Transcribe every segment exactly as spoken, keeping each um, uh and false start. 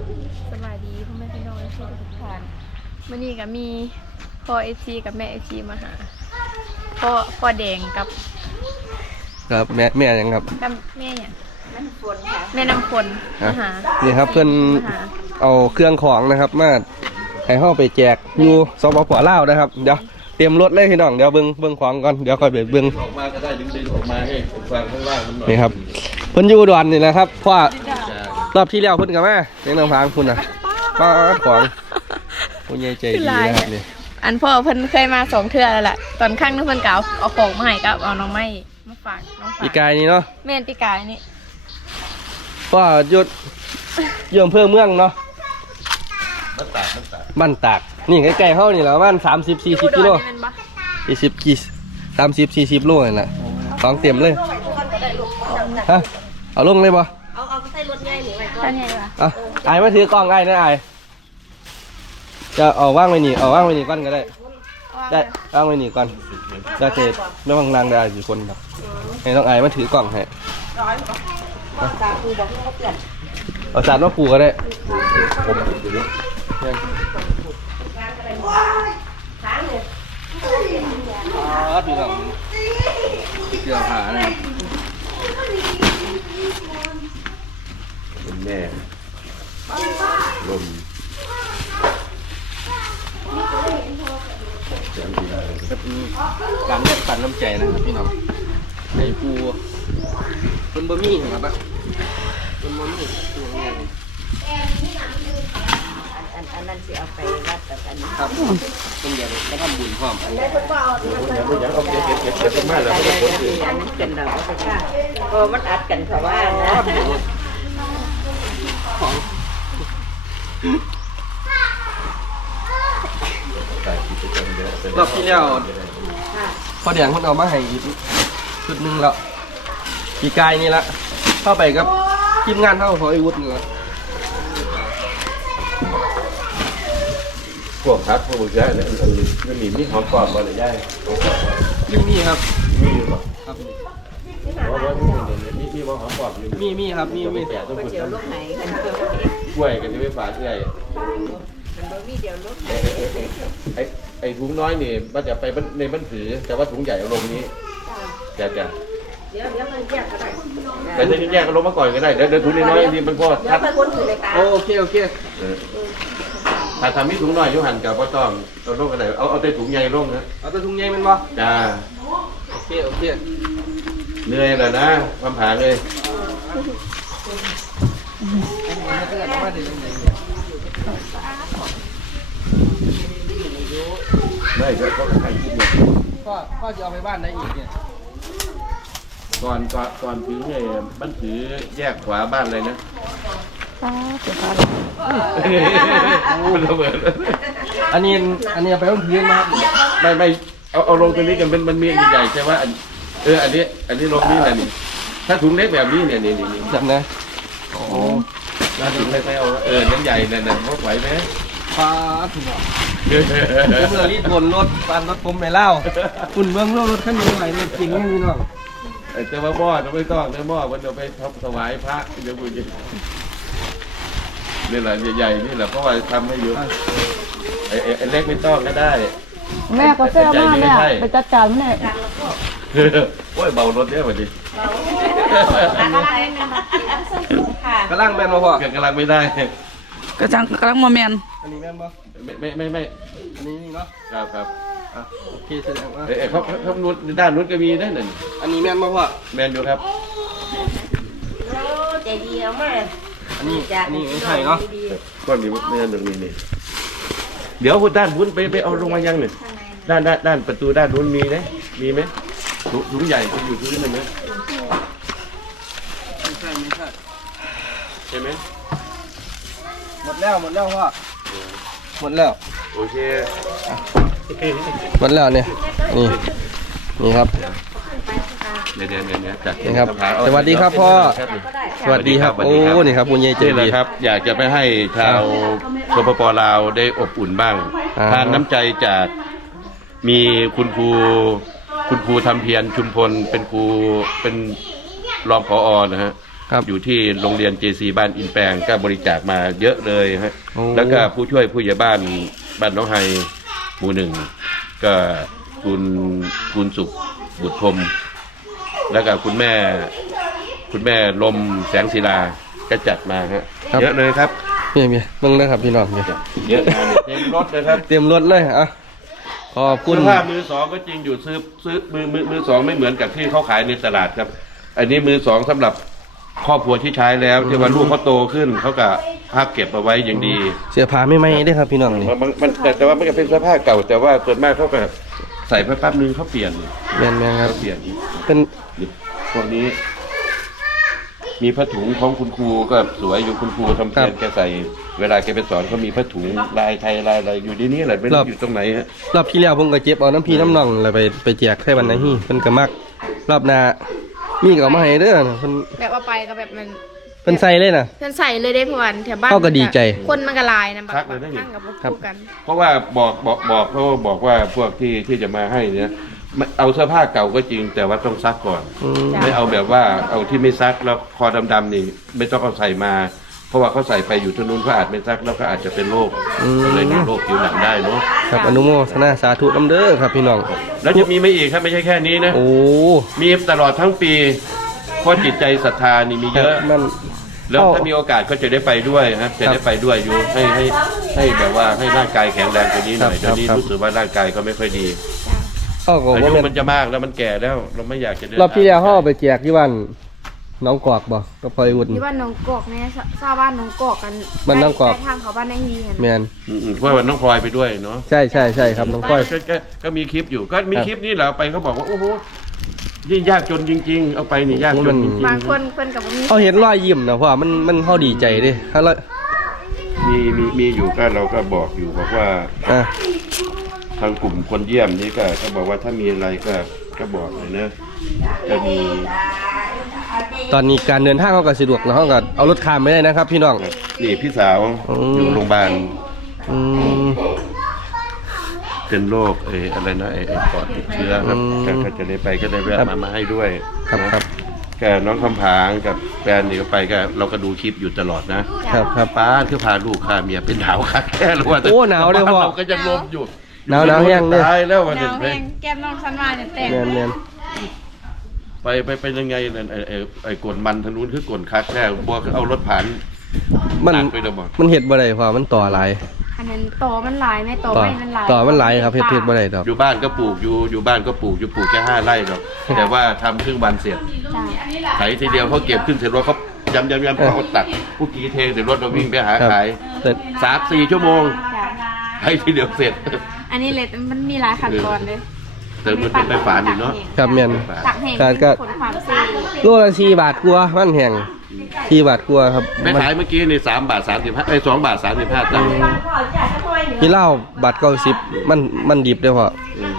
สวัสดีพ่อแม่พี่น้องทุกทุกท่านวันนี้ก็มีพ่อเอซีกับแม่เอซีมาหาพ่อพ่อแดงกับครับแม่แม่ยังครับกับแม่เนี่ยแม่น้ำฝนค่ะแม่น้ำฝนมาหานี่ครับเพื่อนเอาเครื่องของนะครับมาให้เข้าไปแจกอยู่สปปลาวนะครับเดี๋ยวเตรียมรถเลยพี่น้องเดี๋ยวเบิ้งเบิ้งของก่อนเดี๋ยวค่อยไปเบิ้งออกมาก็ได้ดึงดึงออกมาให้ฟังข้างล่างมันหน่อยนี่ครับเพิ่นอยู่ด่วนนี่นะครับเพราะรอบที่แล้วเพิ่นกับแม่เลี้ยงน้ำพังคุณนะป้าของคุณยายใจดีนะครับนี่อันพ่อเพิ่นเคยมาสองเทื่อแล้วแหละตอนข้างนึงเพิ่นเก่าเอาของมาให้ก็เอาน้องไม้มาฝากน้องฝากปีกายนี่เนาะแม่นปีกายนี่ก็หยุดเยื่อมเพื่อเมืองเนาะบ้านตากบ้านตากบ้านตากนี่ใกล้ๆเขานี่แหละบ้านสามสิบสี่สิบกิโลสี่สิบกี่สามสิบสี่สิบโลนี่แหละของเต็มเลยฮะเอาลงเลยบ่เอาเอาใส่รถใหญ่หรือไงก็ใหญ่ว่ะอ่ะไอ้มาถือกล้องไอ้นะไอ้จะเอาว่างไว้นี่เอาว่างไว้นี่ก่อนก็ได้ได้ว่างไว้นี่ก่อนจะเสร็จไม่ฟังนางได้กี่คนครับให้ต้องไอ้มาถือกล้องให้ตาคูบอกเขาเปลี่ยนเอาสารมาปูก็ได้ผมอยู่นี่อ๋อพี่น้องเกี่ยวขานะครับเป็นแม่ลมการเลือกปันน้ำใจนะครับพี่น้องในปูเป็นบะหมี่ครับอ่ะเป็นบะหมี่อันอันนั้นสิเอาไปวัดแบบอันนี้ครับเป็นอย่างก็ทำบุญพร้อมอันนี้เพิ่นก็เอาอันนี้อย่างเอาเก็บเก็บเก็บเก็บมาแล้วก็คนอื่นอันนี้เป็นดอกก็ค่ะโอ้มันอัดกันเพราะว่านะรอบที่แล้วพอแดงคนเอามาให้อีกชุดหนึ่งแล้วปีกายนี่ละเข้าไปกับทีมงานเท่าพออาวุธนี่ละพวกพักพวกบุญได้เนี่ยมันมีมีหอมกรอบมาเลยได้มีมีครับมีอยู่ป่ะครับเพราะว่ามีมีหอมกรอบอยู่มีมีครับมีมีแต่ต้องเดี๋ยวลูกไหนกันกล้วยกันจะไม่ฝาดใหญ่มันมีเดี๋ยวลูกไอ้ไอ้ถุงน้อยนี่มันจะไปในบั้นถือแต่ว่าถุงใหญ่เอาลงนี้จะจะเดี๋ยวเดี๋ยวมันแยกก็ได้แต่ถ้าแยกก็ลงมาก่อนก็ได้เดี๋ยวเดี๋ยวถุงน้อยนี่มันก็ทัดโอเคโอเคถ้าทำมีถุงน้อยยุหันกับพ่อต้องเอาลงกันไหนเอาเอาแต่ถุงใหญ่ลงนะเอาแต่ถุงใหญ่มันบ่จ้าโอเคโอเคเหนื่อยแล้วนะความผาเลยไม่เดี๋ยวก็ใครคิดเนี่ยก็ก็จะเอาไปบ้านได้อีกเนี่ยก่อนก่อนก่อนถือเนี่ยมันถือแยกขวาบ้านเลยนะมันระเบิดอันนี้อันนี้ไปต้องพื้นนะครับไม่ไม่เอาเอาลงตรงนี้กันมันมันมีใหญ่ใช่ไหมเอออันนี้อันนี้ลงนี่แหละนี่ถ้าถุงเล็กแบบนี้เนี่ยนี่นี่นี่จำนะโอ้ถ้าถุงเล็กไม่เอาเออนั่นใหญ่เลยนะเขาไหวไหมฟ้าถุงอ่ะเมื่อรีดบนรถปานรถผมไม่เล่าคุณเบื้องรถรถขั้นยังไงรถจริงไม่มีหรอกแต่ว่าหม้อเราไม่ต้องเนื้อหม้อมันเราไปทำถวายพระเดี๋ยวบุญนี่แหละใหญ่ๆนี่แหละเพราะว่าทำให้เยอะไอ้ไอ้เล็กไม่ต้องก็ได้แม่ก็เสื้อมากเนี่ยไปจัดการแม่โอ้ยเบารถเยอะกว่าดิกำลังแมนมาพอกำลังไม่ได้กระจังกำลังมาแมนอันนี้แมนบ่ไม่ไม่ไม่ไม่อันนี้นี่เนาะครับครับโอเคแสดงว่าเอ้เขาเขานู้นด้านนู้นก็มีได้หนึ่งอันนี้แมนมาพ่อแมนอยู่ครับใจดีเอามาอันนี้อันนี้ไม่ใช่เนาะก้อนนี้แมนตรงนี้นี่เดี๋ยวด้านพุ้นไปไปเอาลงมายังหนึ่งด้านด้านด้านประตูด้านนู้นมีไหมมีไหมถุงใหญ่จะอยู่ที่นั่นไหมไม่ใช่ไม่ใช่ใช่ไหมหมดแล้วหมดแล้วพ่อหมดแล้วโอเคหมดแล้วเนี่ยนี่นี่ครับเดี๋ยวเดี๋ยวเดี๋ยวจัดนี่ครับสวัสดีครับพ่อสวัสดีครับโอ้นี่ครับคุณยายเจดีครับอยากจะไปให้ชาวสปปลาวได้อบอุ่นบ้างทานน้ำใจจากมีคุณครูคุณครูทำเพียรชุมพลเป็นครูเป็นรองผอ.นะฮะครับอยู่ที่โรงเรียน เจ ซี บ้านอินแปลงก็บริจาคมาเยอะเลยฮะโอ้แล้วก็ผู้ช่วยผู้ใหญ่บ้านบ้านน้องไฮหมู่หนึ่งก็คุณคุณสุขบุตรพรหมแล้วก็คุณแม่ คุณแม่ลมแสงศิลาก็จัดมาฮะเยอะเลยครับเนี่ยเมียเบิ่งนะครับพี่น้องเนี่ยเยอะมาเนี่ยเต็มรถเลยครับเตรียมรถเลยอ่ะขอบคุคุณ ณภาพมือสองก็จริงอยู่ซื้อซื้อมือมือมือสองไม่เหมือนกับที่เขาขายในตลาดครับ อันนี้มือสองสำหรับครอบครัวที่ใช้แล้วที่ว่าลูกเขาโตขึ้นเขาก็ภาพเก็บเอาไว้อย่างดีเสื้อผ้าไม่ไหม้ได้อครับพี่น้องนี่มันมันแต่แต่ว่ามันก็เป็นเสื้อผ้าเก่า แต่ว่าส่วนมากเขาก็ใส่แป๊บๆนึงเขาเปลี่ยนแม่นแม่นครับเขาเปลี่ยนเป็นนี่พวกนี้ มีผ้าถุงของคุณครูก็สวยอยู่คุณครูทำเพียนแกใส่เวลาแกไปสอนเขามีผ้าถุงลายไทยลายอะไรอยู่ในนี้แหละไม่รู้อยู่ตรงไหนฮะรอบที่แล้วผมก็เจ็บเอาน้ำพีน้ำน่องแล้วไปไปแจกให้วันไหนฮี่เพิ่นก็มักรอบหน้ามีก็เอามาให้เด้อนะเพิ่นแบบเอาไปก็แบบมันเพิ่นใส่เลยนะเพื่อนใส่เลยได้พวนแถวบ้านเขาก็ดีใจคนมันก็ลายนะแบบทักเลยได้นี่นั่งกับพวกคู่กันเพราะว่าบอกบอกบอกเขาบอกว่าพวกที่ที่จะมาให้เนี่ยไม่เอาเสื้อผ้าเก่าก็จริง แต่ว่าต้องซักก่อนอืมจ้ะไม่เอาแบบว่าเอาที่ไม่ซักแล้วคอดำๆนี่ไม่ต้องเอาใส่มา เพราะว่าเขาใส่ไปอยู่ที่นู้นเขาอาจไม่ซักแล้วก็อาจจะเป็นโรคเลยเป็นโรคผิวหนังได้เนาะครับอนุโมทนาสาธุน้ำเด้อครับพี่น้องแล้วจะมีไม่อีกครับไม่ใช่แค่นี้นะโอ้มีตลอดทั้งปีเพราะจิตใจศรัทธานี่มีเยอะมันแล้วถ้ามีโอกาสก็จะได้ไปด้วยนะจะได้ไปด้วยอยู่ให้ให้ให้แบบว่าให้ร่างกายแข็งแรงกว่านี้หน่อยครัตบอนนี้ครับรู้สึกว่าร่างกายเขาไม่ค่อยดีเข้าก็อาว่ายุแม่นมันจะมากแล้วมันแก่แล้ว เราไม่อยากจะเดินรอบที่แล้วเฮาเอาไปแจกที่บ้านน้องกอกบ่ก็พลอยอุ่นที่บ้านหนองกอกเนี่ยชชาวบ้านหนองกอกกันบ้านหนองกอกใต้ทางเขาบ้านนายฮีเห็นแม่นอืมๆเพราะว่าน้องพลอยไปด้วยเนาะใช่ใช่ใช่ครับน้องก้อยก็ก็ก็มีคลิปอยู่ก็มีครับคลิปนี้แหละไปเขาบอกว่าโอ้โหนี่ยากจนจริง ๆ เอาไปนี่ยากจนจริงบางคนเพิ่นกับมีเขาเห็นรอยยิ้มนะเพราะว่ามันมันเฮาดีใจเด้ถ้าเราๆมีมีมีอยู่ก็เราก็บอกอยู่บอกว่าอ่ะทางกลุ่มคนเยี่ยมนี้ก็ก็บอกว่าถ้ามีอะไรก็ก็บอกเลยนะจะมีตอนนี้การเดินทางเขาก็สะดวกแล้วเขาก็เอารถข้ามไม่ได้นะครับ พี่น้องนี่พี่สาวอืมอยู่โรงพยาบาลอืมเป็นโรคเอออะไรนะไอ้ไอ้ปอดติดเชื้อครับอืมก็ก็จะได้ไปก็ได้แวะครับมามาให้ด้วยครับนะครับ แกน้องคำผางกับแฟนนี่ก็ไปก็เราก็ดูคลิปอยู่ตลอดนะครับครับป้าคือพาลูกพาเมียเป็นหนาวคักแค่รู้ว่าโอ้หนาวเลยพ่อเราก็ยังลมอยู่หนาวหนาวแห้งเลยตายแล้ววันแนนี้วแห้งแก้มน้องสันวาเนี่ยแตกแม่นแม่นไปไปเป็นยังไงเนี่ยไอ้ไอ้ไอ้กลมันทางนู้นคือกลคักแค่บัวเอารถผ่านมันหนักไปเลยบ่มันเห็ดบ่ได้เพราะมันต่อหลายอันนั้นต่อมันหลายไหมต่อต่อไม่มันหลายต่อมันหลายครับเห็ดเห็ดบ่ได้ดอกอยู่บ้านก็ปลูกอยู่อยู่บ้านก็ปลูกอยู่ปลูกแค่ห้าไร่หรอกแต่ว่าทำครึ่งวันเสร็จจ้ะไถทีเดียวเขาเก็บขึ้นเสร็จรถเขายำยำยำเขาก็ตัดผู้กี้เทเสร็จรถเราวิ่งไปหาครับขายแต่สามสี่ชั่วโมงจ้ะไถทีเดียวเสร็จอันนี้เลยมันมีหลายขั้นตอนเลยแต่มันต้องไปฝานอีกเนาะครับแม่นตักแห้งการก็ผลความซีโลละสี่บาทกว่ามันแห้งสี่บาทกว่าครับไปขายเมื่อกี้นี่สามบาทสามสิบห้าไอ้สองบาทสามสิบห้าตังค์มีเหล้าบาทเก้าสิบมันมันดิบเด้อพ่อ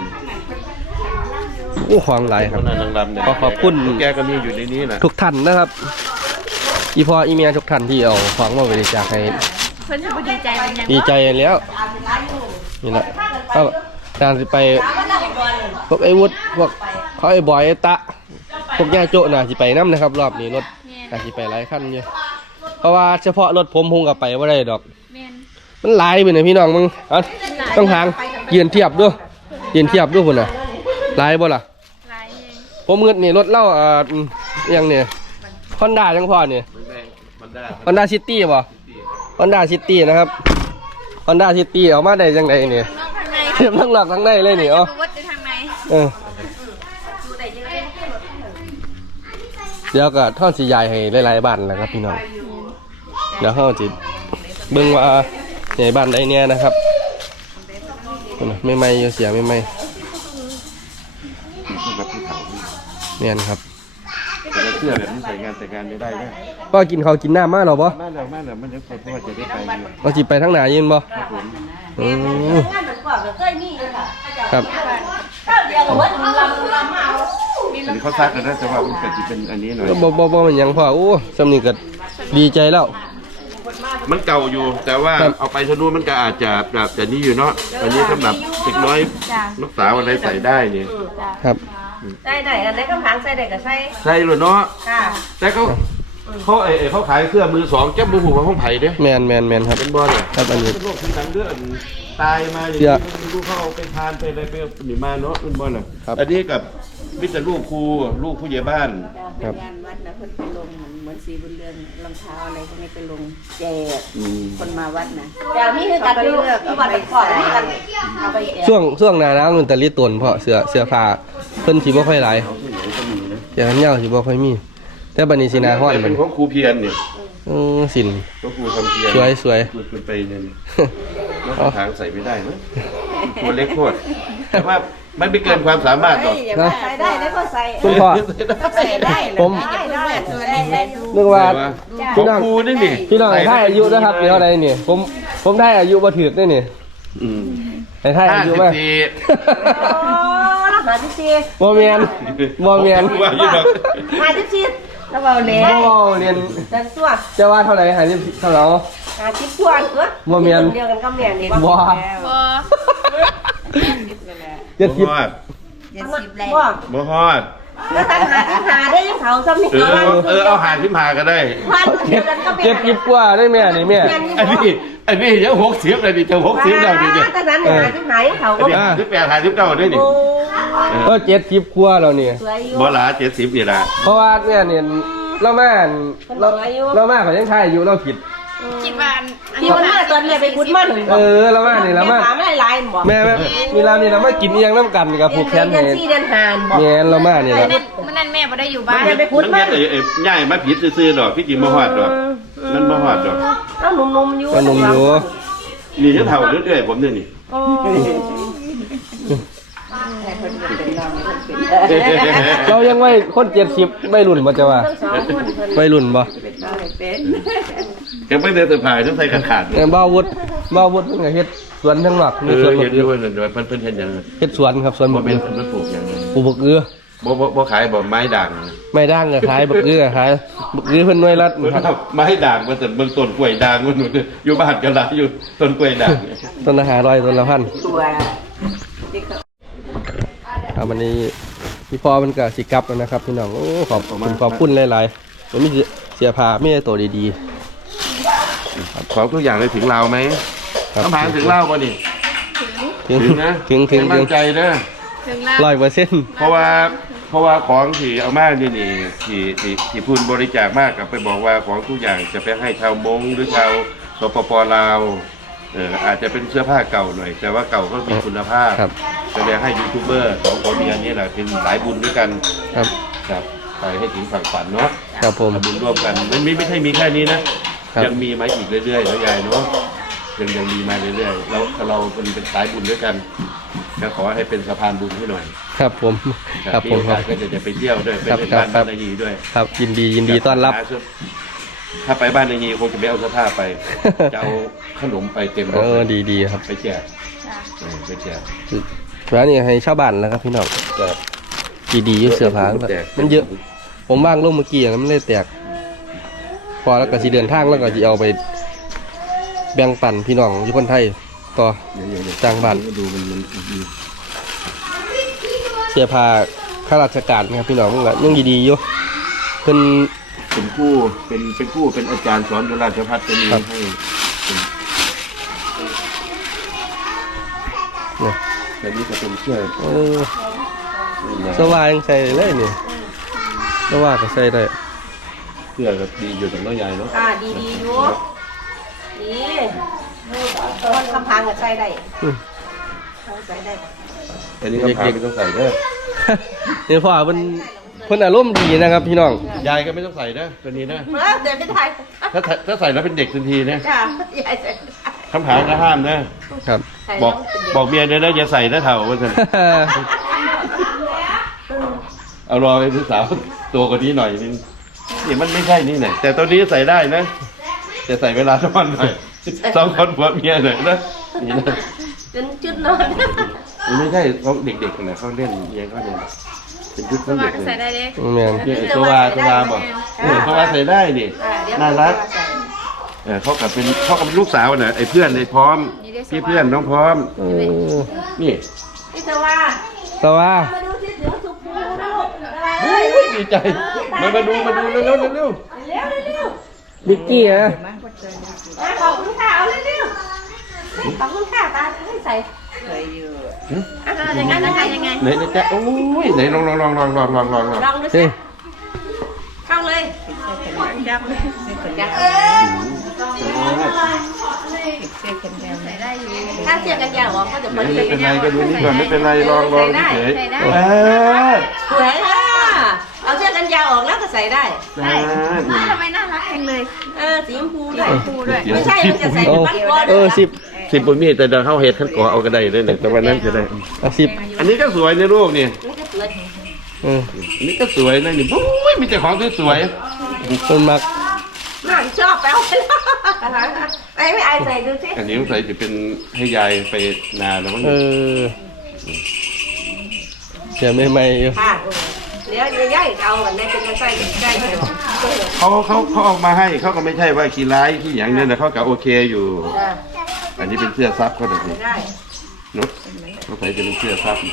โอ้ของหลายคครันบนั้นนางรำเนี่ยขอขอบคุณแกก็มีอยู่ในนี้นะทุกท่านนะครับ อีพ่ออีเมียทุกท่านที่เอาของมาบริจาคให้เพิ่นจะบ่ดีใจมันยังดีใจแล้วนี่แหละก็การสิไปพวกไอ้วุฒิพวกเขาไอ้บอยไอ้ตะพวกย่าโจ้น่ะสิไปน้ำนะครับ รอบนี้รถน่าสิไปหลายคันอยู่เพราะว่าเฉพาะรถผมคงกับไปว่าได้ดอกแม่นมันหลายไปหน่อยพี่น้องมึงเอาต้องหางยืนเทียบด้วยยืนเทียบด้วยพุ่นน่ะหลายบ่ล่ะหลายแฮงผมเงินนี่รถเล่าอ่าอืมอหยังเนี่ยฮอนด้าจังพอเนี่ยมันได้ฮอนด้าซิตี้บ่ฮอนด้าซิตี้นะครับฮอนด้าซิตี้ออกมาได้จังไดเนี่ยน้องข้างในเทียบทั้งหลักทั้งในเลยนี่เอาเอ๋อวัดไปทางไหนเออเดี๋ยวก็ท่อนสีใหญ่ให้หลายๆบ้านแหละครับพี่น้องเดี๋ยวเขาจิเบิ่งว่าใหญ่บ้านใดเนี่ยนะครับไม่ไม่อยู่เสียไม่ไม่รับที่เขาเนี่ยนะครับแต่เสื้อแบบนี้ใส่งานแต่งงานไม่ได้นะก็กินข้าวกินน้ำมาหรอบ่มาแล้วมาแล้วมันจะเพราะว่าจะได้ไปอยู่เราจิไปทางไหนยินบ่อืมครับอันนี้เขาซักกันนะแต่ว่ามันเกิดจะเป็นอันนี้หน่อยบ่บ่บ่มันหยังพ่อโอ้สำนีก็ดีใจแล้วมันเก่าอยู่ แต่ว่าครับเอาไปทะนู้นมันก็อาจจะแบบแต่นี้อยู่เนาะอันนี้สำหรับเด็กน้อยจ้ะลูกสาวอะไรใส่ได้นี่จ้ะครับใส่ได้กันได้คำถามใส่ได้ก็ใส่ใส่เลยเนาะค่ะแต่เขาเขาไอ้ไอ้เขาขายเสื้อมือสองแก้มมือผูกของห้องไผ่เด้แมนแมนแมนครับเป็นบอลเนี่ยครับอันนี้เป็นโรคผิวหนังเลือดตายมาอย่างเสื้นี้อไม่รู้เขาเอาไปทานไปอะไรไปหนีมาเนาะเป็นบอลน่ะครับอันนี้กับวิจารลูกครูลูกผู้ใหญ่บ้านจ้าเป็นงานวัดนะเพิ่นไปลงเหมือนเหมือนสีบุญเรืองรองเท้าอะไรพวกนี้ไปลงแจกอืมคนมาวัดนะแต่นี่คือการเลือกเอาไปขอดกันเอาไปแจกช่วงช่วงหน้าหนาวมันตะลิตนเพราะเสื้อเสื้อผ้าเพิ่นสิบ่ค่อยหลายเขาที่ไหนก็มีนะเสื้อกันยาวสิบ่ค่อยมี แต่บัดนี้สิหน้าร้อนเป็มันนของครูเพียรเนี่ยอือสินก็ครูทำเพียรสวยสวยครูคุณไปเนี่ยแล้วทางใส่ไม่ได้มั้ยตัวเล็กโคตรแต่ว่ามันไม่เกินความสามารถหรอกอย่าว่าใส่ได้แล้วก็ใส่คุณพ่อก็ใส่ได้เลยผมได้ได้ได้ได้ดูนึกว่าของครูนี่นี่พี่น้องให้ท่ายอายุนะครับเดี๋ยวอะไรนี่ผมผมท่ายอายุบ่ถูกนี่นี่อืมให้ท่ายห้าอายุสิบมาสี่โอ้รักษาที่ซีบ่แม่นบ่แม่นว่าอยู่ดอกหาที่ซีแล้วเอาเลยบ่เว้าเรียนดันตัวจะว่าเท่าไหร่หาสิบเท่าไหร่หาที่พวนเออบ่แม่นเดียวกันกับแม่นี่บ่บ่เจ็ดสิบบ่ฮอดเจ็ดสิบแล้วบ่บ่ฮอดแล้วท่านหาที่หาได้ยังเขาซ้ำนี่เออเออเออเอาหารขึ้นมาก็ได้พันเดียวกันกับแม่เจ็ดสิบกว่าได้แม่นี่แม่อันนี้อันนี้ยังหกสิบเลยดิจะหกสิบแล้วดิเนี่ยท่านนั้นหาที่หายเขาอันก็นี้สิบแปดหาสิบเก้าด้วยนี่โอ้ก็เจ็ดสิบกว่าแล้วนี่สวยอยู่บ่หลาเจ็ดสิบนี่ล่ะเพราะว่าเนี่ยเนี่ยเราแม่นเราเราแม่เขายังท่ายอายุเราผิดคิดว่าอันที่มันมาตอนแม่ไปบุญมันเออเราแม่นี่เราแม่ถามไม่หลายบ่แม่แม่มีเรานี่เราไม่กินเอียงน้ำกันกับผูกแขนเดืเนี่อย นสี่เดือนห้าบ่แม่นเราแม่นี่แหละนั่นมันนั่นแม่บ่ได้อยู่บ้านมันไปพุดมันมันเฮ็ดไอ้ไอ้ย่ายมาผิดซื่อๆดอกพี่จิมบ่ฮอดดอกมันบ่ฮอดดอกแล้วหนุ่มๆอยู่ก็หนุ่มอยู่นี่จะเท่าเรื่อยๆผมเนี่ยนี่โอ้แต่เพิ่นเป็นน้องเพิ่นเป็นเรายังไม่คนเจ็ดสิบไม่รุ่นบ่จะว่าทั้งสองคนเพิ่นไม่รุ่นบ่เป็นน้องเป็นแกไม่ได้สะพายต้องใส่ขาดๆแม่บ้าวุฒบ้าวุฒเพิ่นก็เฮ็ดสวนทั้งหลักเอมีอสวนบัเห็กนเอืด้อวยนั่นด้วยเพิ่นเพิ่นเฮ็ดหยังเฮ็ดสวนครับสวนบ่บักเป็เอืนอเพิ่นปลูกหยังปลูกบักเอือบ่บ่บ่ขายบ่ไม้ด่างไม่ด่างก็ขายบักเอือขายบักเอือเพิ่นหน่วยละเพิ่นเอาไม้ด่างมาแต่เบิ่งต้นกล้วยด่างมันนู่นอยู่บ้านกันหลายอยู่ต้นกล้วยด่างต้นละห้าร้อยต้นละพันตัวที่เขาครับวันนี้พี่พ่อมันก็สิกลับแล้วนะครับพี่น้องโอ้ขอบคุณขอบคุณหลายๆผมมีเสียผ้ามีแต่ตัวดีของทุกอย่างเลยถึงเราไหมๆครับต้องผ่านถึงเราบ่นี่ถึงถึงนะถึงถึงให้ถึมั่งนใจเด้อถึงแล้วร้อยเปอร์เซ็นต์เพราะว่าเพราะว่าของที่เอามานี่นี่ที่ที่ที่พูนบริจาคมากกับไปบอกว่าของทุกอย่างจะไปให้ชาวมงหรือชาวสปปลาวเอออาจจะเป็นเสื้อผ้าเก่าหน่อย แต่ว่าเก่าก็มีคุณภาพครับแสดงให้ยูทูบเบอร์สองคนนี้นี่แหละเป็นสายบุญด้วยกันครับครับไปให้ถึงฝั่งฝันเนาะครับผมทำบุญร่วมกันมันไม่ไม่ใช่มีแค่นี้นะครับ ยังมีมาอีกเรื่อยๆแล้วยายเนาะยังยังมีมาเรื่อยๆแล้วเราเป็นเป็นสายบุญด้วยกันก็ขอให้เป็นสะพานบุญให้หน่อยครับผมครับผมมีโอครักาบสก็จะจะไปเที่ยวด้วยไปครับเล่นครับบ้านครับ้าบนนายีด้วยครับยินดียินดีต้อนรับหาเสื้อถ้าไปบ้านนายีคงจะไม่เอาเสื้อผ้าไป จะเอาขนมไปเต็มรเอถอดีดีครับไปแจกเออไปแจกร้านนี้ให้ชาวบ้านแล้วครับพี่น้องแจกดีดีอยู่เสื้อผ้าแบบมันเยอะ ผมว่างลงเมื่อกี้อะมันเลยแตก พอแล้วก็สิเดินทางแล้วก็สิเอาไป แบ่งปันพี่น้องอยู่คนไทย ต่อเดี๋ยวเดี๋ยวเดี๋ยวจ้างบ้านดูมันมันมันเสื้อผ้าข้าราชการนะครับพี่น้องมันก็ยังดีๆอยู่เพิ่นเป็นผู้เป็นเป็นผู้เป็นอาจารย์สอนอยู่ราชภัฏจะมีครับให้เป็นเนี่ยแต่นี้จะเป็นเสื้อเออสว่างใส่เลยนี่สว่างก็ใส่ได้เสื้อแบบดีอยู่ตรงน้อยใหญ่เนาะอ่าดีๆอยู่นี่คนคำพังก็ใส่ได้อืมใส่ได้อันนี้ก็พาไม่ต้องใส่เด้อนี่พ่อเพิ่นเพิ่นอารมณ์ดีนะครับพี่น้องยายก็ไม่ต้องใส่เด้อตัวนี้นะเออเดี๋ยวไปถ่ายถ้าถ้าถ้าใส่แล้วเป็นเด็กทันทีนะจ้าใหญ่ใส่คำถามก็ห้ามนะครับใส่บอกบอกเมียเลยนะอย่าใส่นะเถ่าว่าสันเอารอไปพี่สาวตัวกว่านี้หน่อยนึงนี่มันไม่ใช่นี่ไหนแต่ตัวนี้ใส่ได้นะจะใส่เวลาสักวันหน่อยสองคนผัวเมียหน่อยนะนี่นะจนจุดนอนมันไม่ใช่เขาเด็กๆนะเขาเล่นเยังเขาเนี่ยเป็นชุดสของว่าเด็กก็เลใส่ยได้เด้แม่นเนี่ยตัววาตัววาบอกเออตัววาใส่ได้นี่อ่าเดี๋ยวน่ารักใส่เออเขากับเป็นเขากับเป็นลูกสาวน่ะไอ้เพื่อนไอ้พร้อมพี่เพื่อนน้องพร้อมเออนี่นี่จะว่าสว่ามาดูที่เสือสุภูลูกอะไรเฮ้ยดีใจมามาดูมาดูเร็วเร็วเร็วเร็วเร็วบิกกี้นะขอบคุณค่ะเอาเร็วๆขอบคุณค่ะตาให้ใส่เคยอยู่อ่ะยังไงยังไงยังไงไหนนะจ๊ะโอ้ยไหนลองลองลองลองลองลองลองลองลองดูสิเฮ้ยเข้าเลยยับเลยยับถ้าเสียกันยาวอ่ะก็จะไหนพอดีไม่เป็นไรก็ดูนี่ก่อนไม่เป็นไรลองลองเฉยใส่ได้ๆอ่าสวยค่ะเอาเสื้อกันยาวออกแล้วก็ใส่ได้อ่าทำไมน่ารักจังเลยเออสีชมพูด้วยปูด้วยไม่ใช่มันจะใส่โอ้บัตรบอลเออสิบสิบปุ่นมีแต่เดินเข้าเฮ็ดขั้นก่อเอาก็ได้เลยเนี่ยแต่วันนั้นจะได้เอาสิบอันนี้ก็สวยในรูปนี่นี่ก็สวยเอออันนี้ก็สวยนะนี่โอ้ยมีแต่ของสวยต้นมักน่าชอบไปเอาไปไปไม่อายใส่ดูสิๆอันนี้สงสัยจะเป็นให้ยายไปนาแล้วมั้งเออเสียไม่ไม่อยู่ค่ะเดี๋ยวจะย่ายเอาอันนี้เป็นใส่ใส่ใส่เขาเขาเขาเออกมาให้เขาก็ไม่ใช่ว่าขี้ร้ายขี้อย่างเนี่ยแต่เขาก็โอเคอยู่ อันนี้เป็นเสื้อซับเขาแต่ได้เนาะสงสัยจะเป็นเสื้อซับ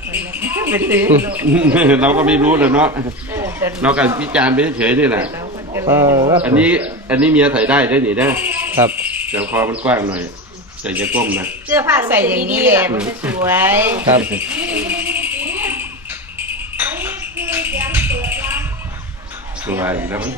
เราก็ไม่รู้เลยเนาะเราก็วิจารณ์ไปเฉยๆนี่แหละเอออันนี้อันนี้เมียใส่ได้ได้หนิได้ครับแต่คอมันกว้างหน่อยใส่จะก้มนะเสื้อผ้าใส่อย่างนี้แหละมันจะสวยครับสวยแล้วมั้ง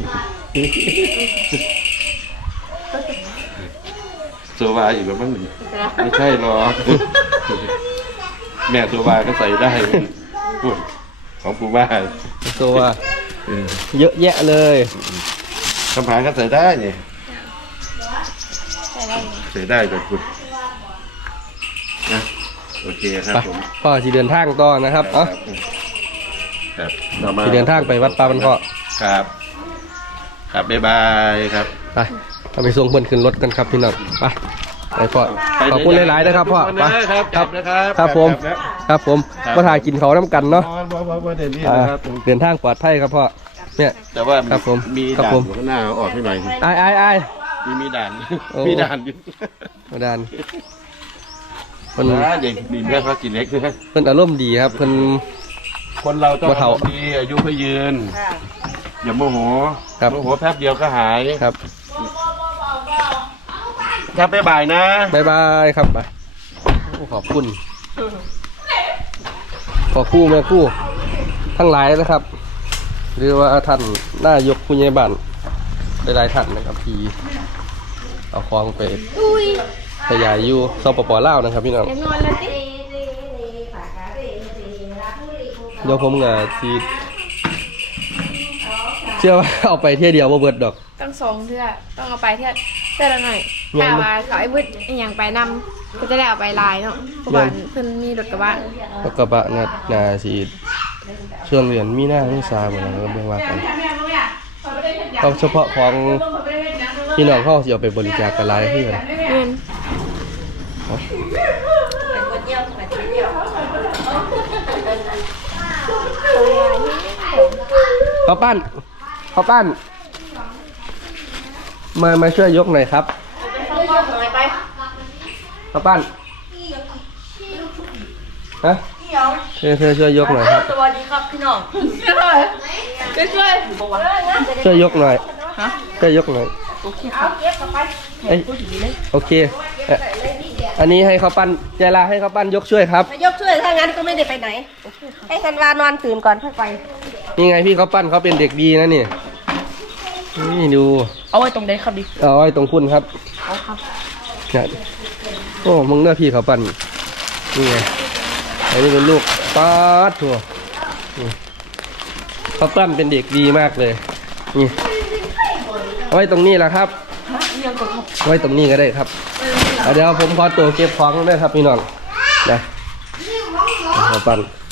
โซวาอยู่แล้วมั้งนี่ไม่ใช่หรอกแม่โซวาก็ใส่ได้พูดของปูบ้าตัวเยอะแยะเลยคำผานก็ใส่ได้นี่ใส่ได้ใส่ได้แบบคุณนะโอเคครับไปผมพ่อที่เดินทางต่อนะครับเอ้าครับต่อมาที่เดินทางไปวัดป่าบรรพาครับ ครับบ๊ายบายครับไปเราไปส่งเพื่อนขึ้นรถกันครับพี่น้องไปไปพ่อขอบคุณหลายๆนะครับพ่อไปครับครับนะครับครับผมครับผมมาถ่ายกินเขาน้ำกันเนาะบ่บ่บ่เดี๋ยวนี้อ่านะครับเดินทางปลอดภัยครับพ่อเนี่ยแต่ว่าครับผมมีครับด่านผมอยู่ข้างหน้าเอาออกให้หน่อยไอ้ไอ้ไอ้มีมีด่านโอ้มีด่านอยู่มาดานเพิ่นนะเด็กมีแม่พักกินเล็กด้วยเพิ่นอารมณ์ดีครับเพิ่นคนเราต้องบ่เฒ่าดีอายุเพื่อยืนค่ะอย่าโมโหครับโมโหแป๊บเดียวก็หายครับครับบ๊ายบายนะบายบายครับไปโอ้ขอบคุณขอคู่แม่คู่ทั้งหลายนะครับ หรือว่าท่านนายกผู้ใหญ่บ้านหลายๆท่านนะครับที่เอาของไปขยายอยู่สปปลาวนะครับพี่น้องเดี๋ยวนอนแล้วสิเดี๋ยวผมก็สิเชื่อว่าเอาไปเที่ยวเดียวบ่เบิดดอกต้องสองเทื่อต้องเอาไปเทื่อเทื่อละหน่อยแม่นถ้าว่าเขาไอ้มืดอหย่างไปนำก็จะได้เอาไปลายเนาะเพราะว่าเพิ่นมีรถกระบะแล้วกระบะน่ะน่าสิช่วงเดือนมีนาเมษาบ่ล่ะก็บ่ว่ากันเอาเฉพาะของพี่น้องเขาสิเอาไปบริจาคกันหลายคือกันเงินเป็นคนเดียวเป็นคนเดียวข้าวปั้นข้าวปั้น มามาช่วยยกหน่อยครับช่วยยกหน่อยไปข้าวปั้นฮะพี่น้องเธอเธอช่วยยกหน่อยครับสวัสดีครับพี่น้องก็ช่วยช่วยยกหน่อยช่วยยกหน่อยเอาเก็บกลับไปเอ้ยโอเคเอ่ออันนี้ให้ข้าวปั้นเจลาให้ข้าวปั้นยกช่วยครับมายกช่วยถ้างั้นก็ไม่ได้ไปไหน ให้ธันวานอนตื่นก่อนค่อยไปนี่ไงพี่ข้าวปั้นเขาเป็นเด็กดีนะนี่นี่ดูเอาไว้ตรงไหนครับดิเอาไว้ตรงคุณครับเอาครับเนี่ยโอ้มึงเนื้อพี่ข้าวปั้นนี่ไงอันนี้เป็นลูกป๊าดถั่วนี่ข้าวปั้นเป็นเด็กดีมากเลยนี่เอาไว้ตรงนี้แหละครับเอาไว้ตรงนี้ก็ได้ครับเอาเดี๋ยวผมขอตัวเก็บของด้วยครับพี่น้องนะข้าวปั้น